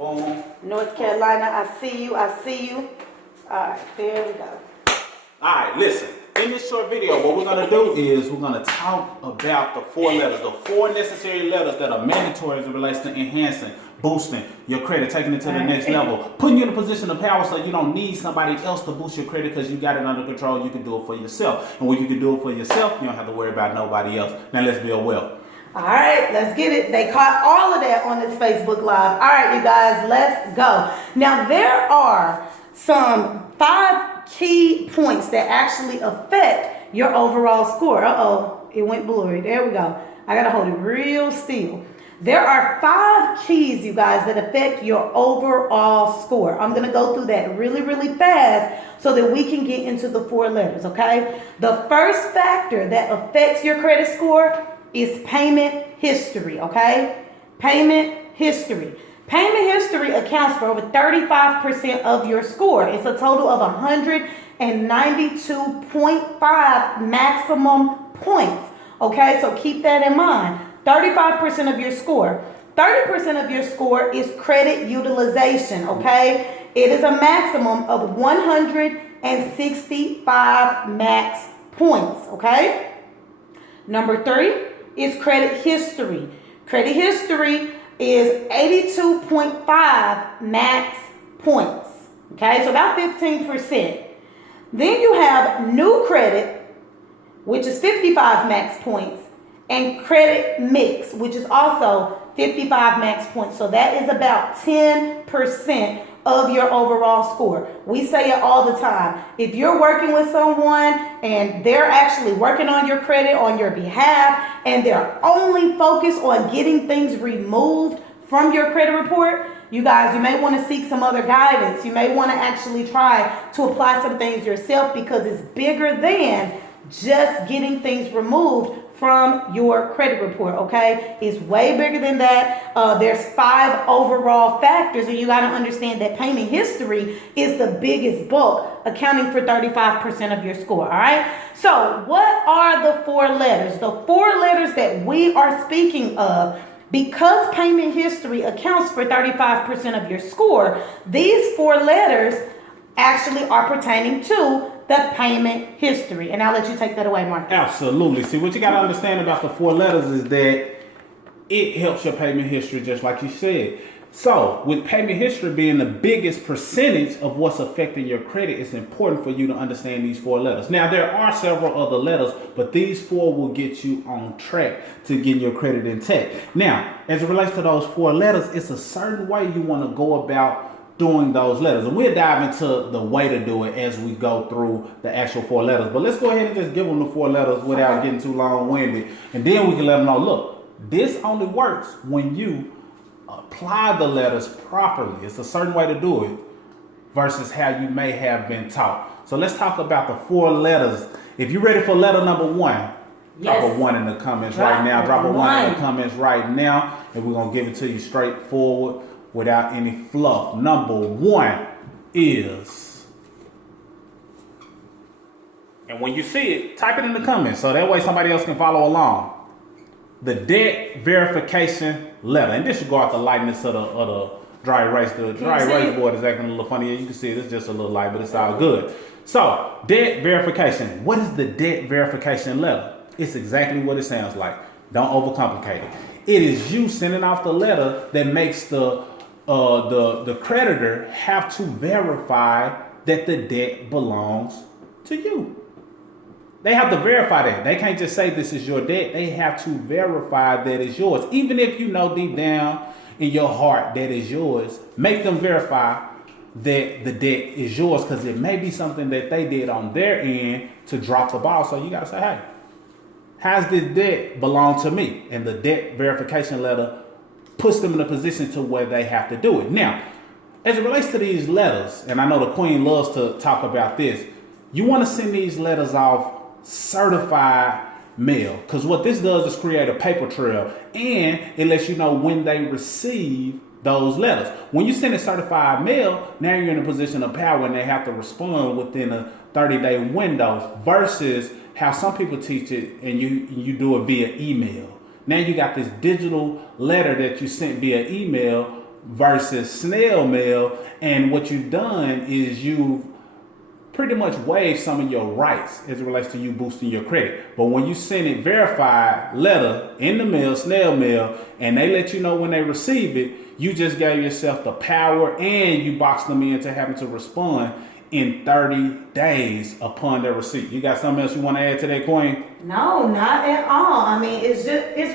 Boom. North Carolina, I see you. I see you. All right, there we go. All right, listen. In this short video, what we're going to do is we're going to talk about the 4 letters, the 4 necessary letters that are mandatory as it relates to enhancing, boosting your credit, taking it to the next level, putting you in a position of power so you don't need somebody else to boost your credit because you got it under control. You can do it for yourself. And when you can do it for yourself, you don't have to worry about nobody else. Now let's build wealth. All right, let's get it. They caught all of that on this Facebook Live. All right, you guys, let's go. Now, there are some 5 key points that actually affect your overall score. Uh-oh, it went blurry. There we go. I got to hold it real still. There are 5 keys, you guys, that affect your overall score. I'm going to go through that really, really fast so that we can get into the 4 letters, okay? The first factor that affects your credit score is payment history, okay? Payment history. Payment history accounts for over 35% of your score. It's a total of 192.5 maximum points, okay? So keep that in mind. 35% of your score. 30% of your score is credit utilization, okay? It is a maximum of 165 max points, okay? Number 3 is credit history. Credit history is 82.5 max points. Okay, so about 15%. Then you have new credit, which is 55 max points, and credit mix, which is also 55 max points. So that is about 10% of your overall score. We say it all the time. If you're working with someone and they're actually working on your credit on your behalf and they're only focused on getting things removed from your credit report, you guys, you may want to seek some other guidance. You may want to actually try to apply some things yourself because it's bigger than just getting things removed from your credit report, okay? It's way bigger than that. There's 5 overall factors, and you got to understand that payment history is the biggest bulk, accounting for 35% of your score, all right? So what are the 4 letters? The 4 letters that we are speaking of, because payment history accounts for 35% of your score, these 4 letters actually are pertaining to the payment history. And I'll let you take that away, Mark. Absolutely. See, what you got to understand about the 4 letters is that it helps your payment history, just like you said. So, with payment history being the biggest percentage of what's affecting your credit, it's important for you to understand these 4 letters. Now, there are several other letters, but these 4 will get you on track to getting your credit intact. Now, as it relates to those 4 letters, it's a certain way you want to go about doing those letters, and we'll dive into the way to do it as we go through the actual 4 letters. But let's go ahead and just give them the 4 letters without getting too long-winded, and then we can let them know, look, this only works when you apply the letters properly. It's a certain way to do it versus how you may have been taught. So let's talk about the 4 letters. If you're ready for letter number 1, drop a 1 in the comments right now. Drop a 1 in the comments right now, and we're gonna give it to you straightforward without any fluff. Number 1 is, and when you see it, type it in the comments so that way somebody else can follow along. The debt verification letter. And this should go out the lightness of the dry erase. The dry erase board is acting a little funny. You can see it, it's just a little light, but it's all good. So, debt verification. What is the debt verification letter? It's exactly what it sounds like. Don't overcomplicate it. It is you sending off the letter that makes the creditor have to verify that the debt belongs to you. They have to verify that. They can't just say this is your debt. They have to verify that it's yours. Even if you know deep down in your heart that it's yours, make them verify that the debt is yours, because it may be something that they did on their end to drop the ball. So you got to say, hey, how's this debt belong to me? And the debt verification letter puts them in a position to where they have to do it. Now, as it relates to these letters, and I know the Queen loves to talk about this, you want to send these letters off certified mail, because what this does is create a paper trail, and it lets you know when they receive those letters. When you send a certified mail, now you're in a position of power and they have to respond within a 30-day window, versus how some people teach it and you do it via email. Now you got this digital letter that you sent via email versus snail mail. And what you've done is you've pretty much waived some of your rights as it relates to you boosting your credit. But when you send it verified letter in the mail, snail mail, and they let you know when they receive it, you just gave yourself the power and you boxed them into having to respond in 30 days upon their receipt. You got something else you want to add to that, Queen? No, not at all. I mean, it's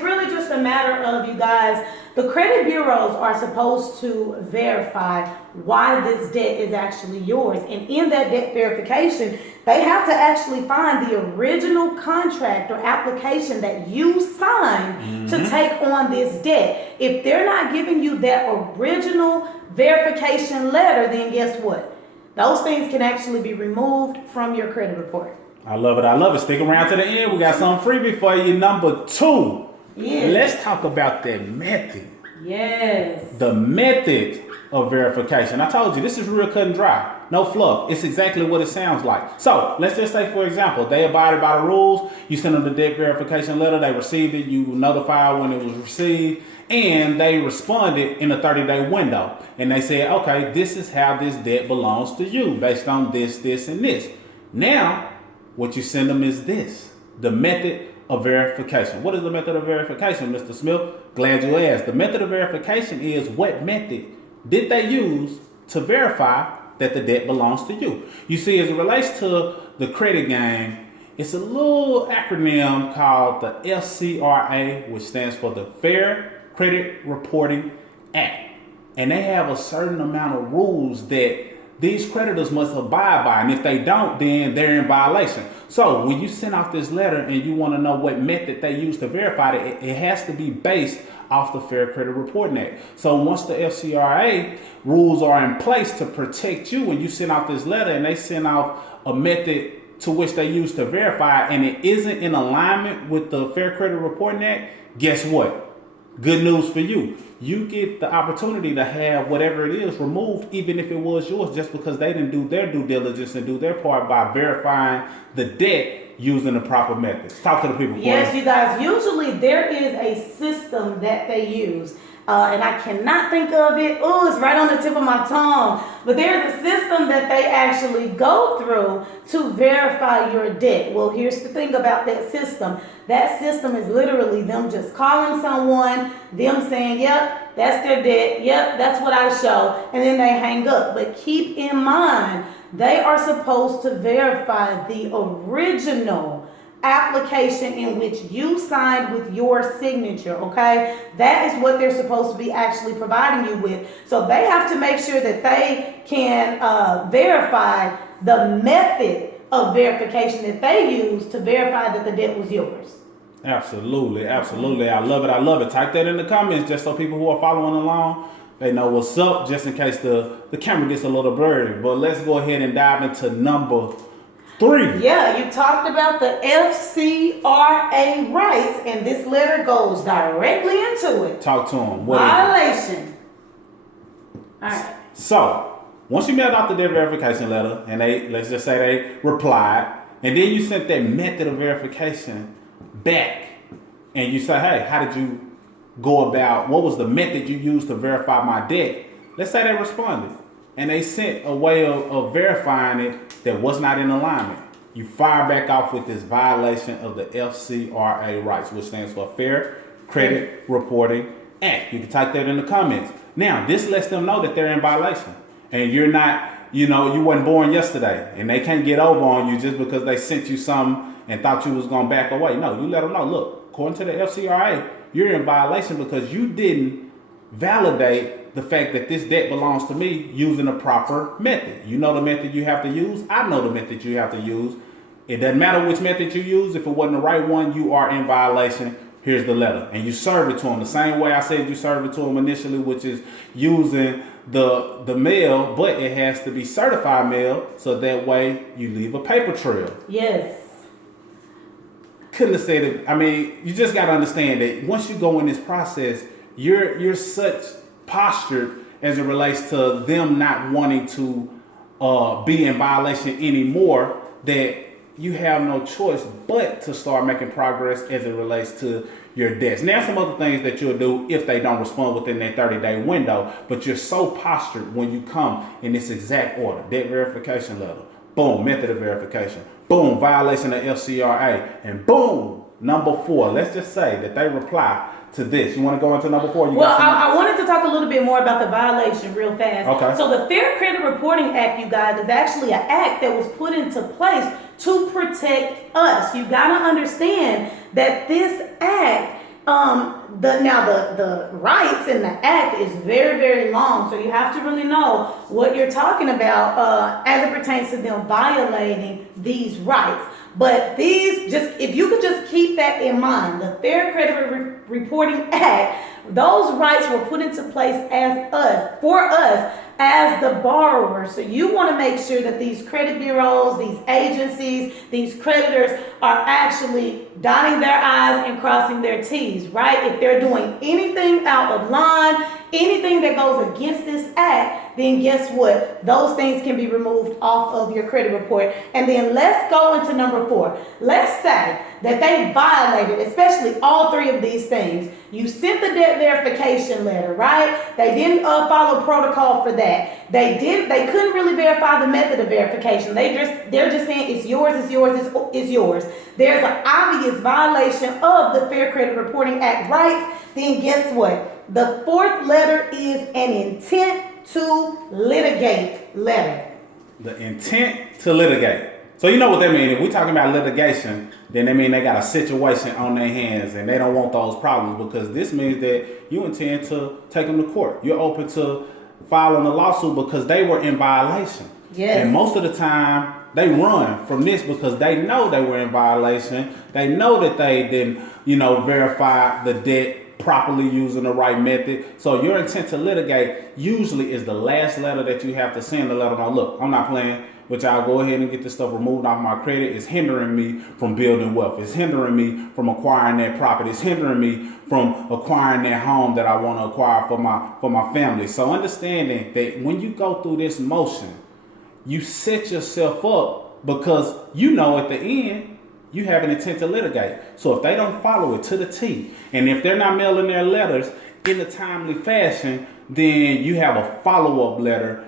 really just a matter of, you guys, the credit bureaus are supposed to verify why this debt is actually yours. And in that debt verification, they have to actually find the original contract or application that you signed to take on this debt. If they're not giving you that original verification letter, then guess what? Those things can actually be removed from your credit report. I love it. I love it. Stick around to the end. We got some freebie for you. Number 2. Yes. Let's talk about that method. Yes. The method of verification. I told you, this is real cut and dry. No fluff. It's exactly what it sounds like. So let's just say, for example, they abided by the rules. You send them the debt verification letter. They received it. You notified when it was received. And they responded in a 30-day window. And they said, okay, this is how this debt belongs to you based on this, this, and this. Now, what you send them is this, the method of verification. What is the method of verification, Mr. Smith? Glad you asked. The method of verification is what method did they use to verify that the debt belongs to you. You see, as it relates to the credit game, it's a little acronym called the FCRA, which stands for the Fair Credit Reporting Act. And they have a certain amount of rules that these creditors must abide by. And if they don't, then they're in violation. So when you send out this letter and you want to know what method they use to verify it, it has to be based off the Fair Credit Reporting Act. So once the FCRA rules are in place to protect you, when you send out this letter and they send out a method to which they use to verify and it isn't in alignment with the Fair Credit Reporting Act, guess what? Good news for you. You get the opportunity to have whatever it is removed, even if it was yours, just because they didn't do their due diligence and do their part by verifying the debt using the proper methods. Talk to the people. Yes, you guys. Usually there is a system that they use. And I cannot think of it. Oh, it's right on the tip of my tongue. But there's a system that they actually go through to verify your debt. Well, here's the thing about that system. That system is literally them just calling someone, them saying, yep, that's their debt. Yep, that's what I show. And then they hang up. But keep in mind, they are supposed to verify the original application in which you signed with your signature, okay? That is what they're supposed to be actually providing you with. So they have to make sure that they can verify the method of verification that they use to verify that the debt was yours. Absolutely, absolutely. I love it. I love it. Type that in the comments just so people who are following along, they know what's up, just in case the camera gets a little blurry. But let's go ahead and dive into number 3. Yeah, you talked about the FCRA rights, and this letter goes directly into it. Talk to them. Violation. All right. So, once you mailed out the debt verification letter, and let's just say they replied, and then you sent that method of verification back, and you say, hey, how did you go about, what was the method you used to verify my debt? Let's say they responded, and they sent a way of verifying it that was not in alignment. You fire back off with this violation of the FCRA rights, which stands for Fair Credit Reporting Act. You can type that in the comments. Now, this lets them know that they're in violation. And you're not, you wasn't born yesterday. And they can't get over on you just because they sent you something and thought you was going to back away. No, you let them know, look, according to the FCRA, you're in violation because you didn't validate the fact that this debt belongs to me using the proper method. You know the method you have to use. I know the method you have to use. It doesn't matter which method you use. If it wasn't the right one, you are in violation. Here's the letter. And you serve it to them the same way I said you serve it to them initially, which is using the mail, but it has to be certified mail, so that way you leave a paper trail. Yes. Couldn't have said it. I mean, you just got to understand that once you go in this process, you're such postured as it relates to them not wanting to be in violation anymore that you have no choice but to start making progress as it relates to your debts. Now, some other things that you'll do if they don't respond within that 30-day window, but you're so postured when you come in this exact order: debt verification letter, boom, method of verification, boom, violation of FCRA, and boom, number 4. Let's just say that they reply to this. You want to go into number 4? Well, I wanted to talk a little bit more about the violation real fast. Okay. So the Fair Credit Reporting Act, you guys, is actually an act that was put into place to protect us. You gotta understand that this act, the rights in the act is very, very long. So you have to really know what you're talking about as it pertains to them violating these rights. But these, if you could just keep that in mind, the Fair Credit Reporting Act, those rights were put into place for us as the borrowers. So you want to make sure that these credit bureaus, these agencies, these creditors are actually dotting their I's and crossing their T's, right? If they're doing anything out of line, anything that goes against this act, then guess what? Those things can be removed off of your credit report. And then let's go into number 4. Let's say that they violated, especially all 3 of these things. You sent the debt verification letter, right? They didn't follow protocol for that. They couldn't really verify the method of verification. They're just saying it's yours, it's yours, it's yours. There's an obvious violation of the Fair Credit Reporting Act rights. Then guess what? The 4th letter is an intent to litigate letter. The intent to litigate. So you know what that means. If we're talking about litigation, then that means they got a situation on their hands and they don't want those problems, because this means that you intend to take them to court. You're open to filing a lawsuit because they were in violation. Yes. And most of the time they run from this because they know they were in violation. They know that they didn't, verify the debt properly using the right method. So your intent to litigate usually is the last letter that you have to send to let them know, look, I'm not playing, but y'all go ahead and get this stuff removed off my credit. It's hindering me from building wealth. It's hindering me from acquiring that property. It's hindering me from acquiring that home that I want to acquire for my family. So understanding that when you go through this motion, you set yourself up because at the end, you have an intent to litigate. So if they don't follow it to the T, and if they're not mailing their letters in a timely fashion, then you have a follow-up letter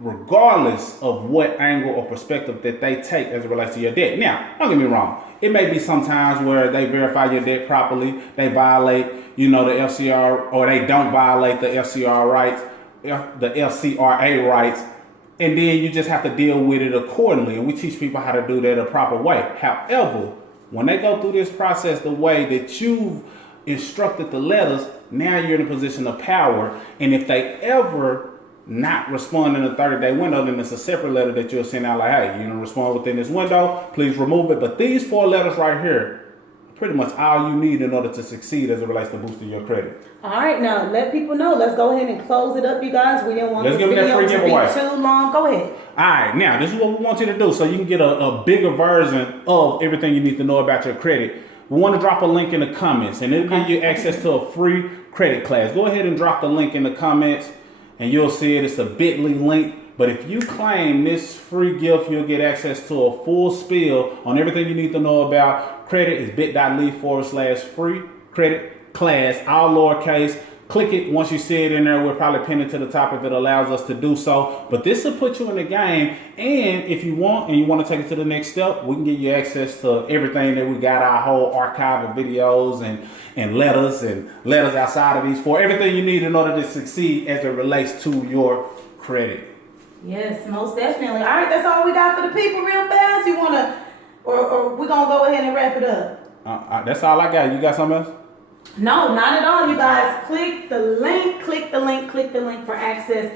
regardless of what angle or perspective that they take as it relates to your debt. Now, don't get me wrong. It may be sometimes where they verify your debt properly, they violate, the FCR, or they don't violate the FCR rights, the FCRA rights, and then you just have to deal with it accordingly. And we teach people how to do that a proper way. However, when they go through this process the way that you've instructed the letters, now you're in a position of power. And if they ever not respond in a 30-day window, then it's a separate letter that you'll send out like, hey, you don't respond within this window, please remove it. But these 4 letters right here, pretty much all you need in order to succeed as it relates to boosting your credit. All right, now let people know. Let's go ahead and close it up, you guys. We didn't want this video to be too long. Go ahead. All right, now this is what we want you to do so you can get a bigger version of everything you need to know about your credit. We want to drop a link in the comments, and it'll give you access to a free credit class. Go ahead and drop the link in the comments, and you'll see it. It's a bit.ly link. But if you claim this free gift, you'll get access to a full spiel on everything you need to know about credit. It's bit.ly/free credit class, all lowercase. Click it. Once you see it in there, we'll probably pin it to the top if it allows us to do so. But this will put you in the game. And if you want, and you want to take it to the next step, we can give you access to everything that we got, our whole archive of videos and letters outside of these 4. Everything you need in order to succeed as it relates to your credit. Yes, most definitely. All right, that's all we got for the people real fast. You want to, or we're going to go ahead and wrap it up? That's all I got. You got something else? No, not at all, you guys. Click the link for access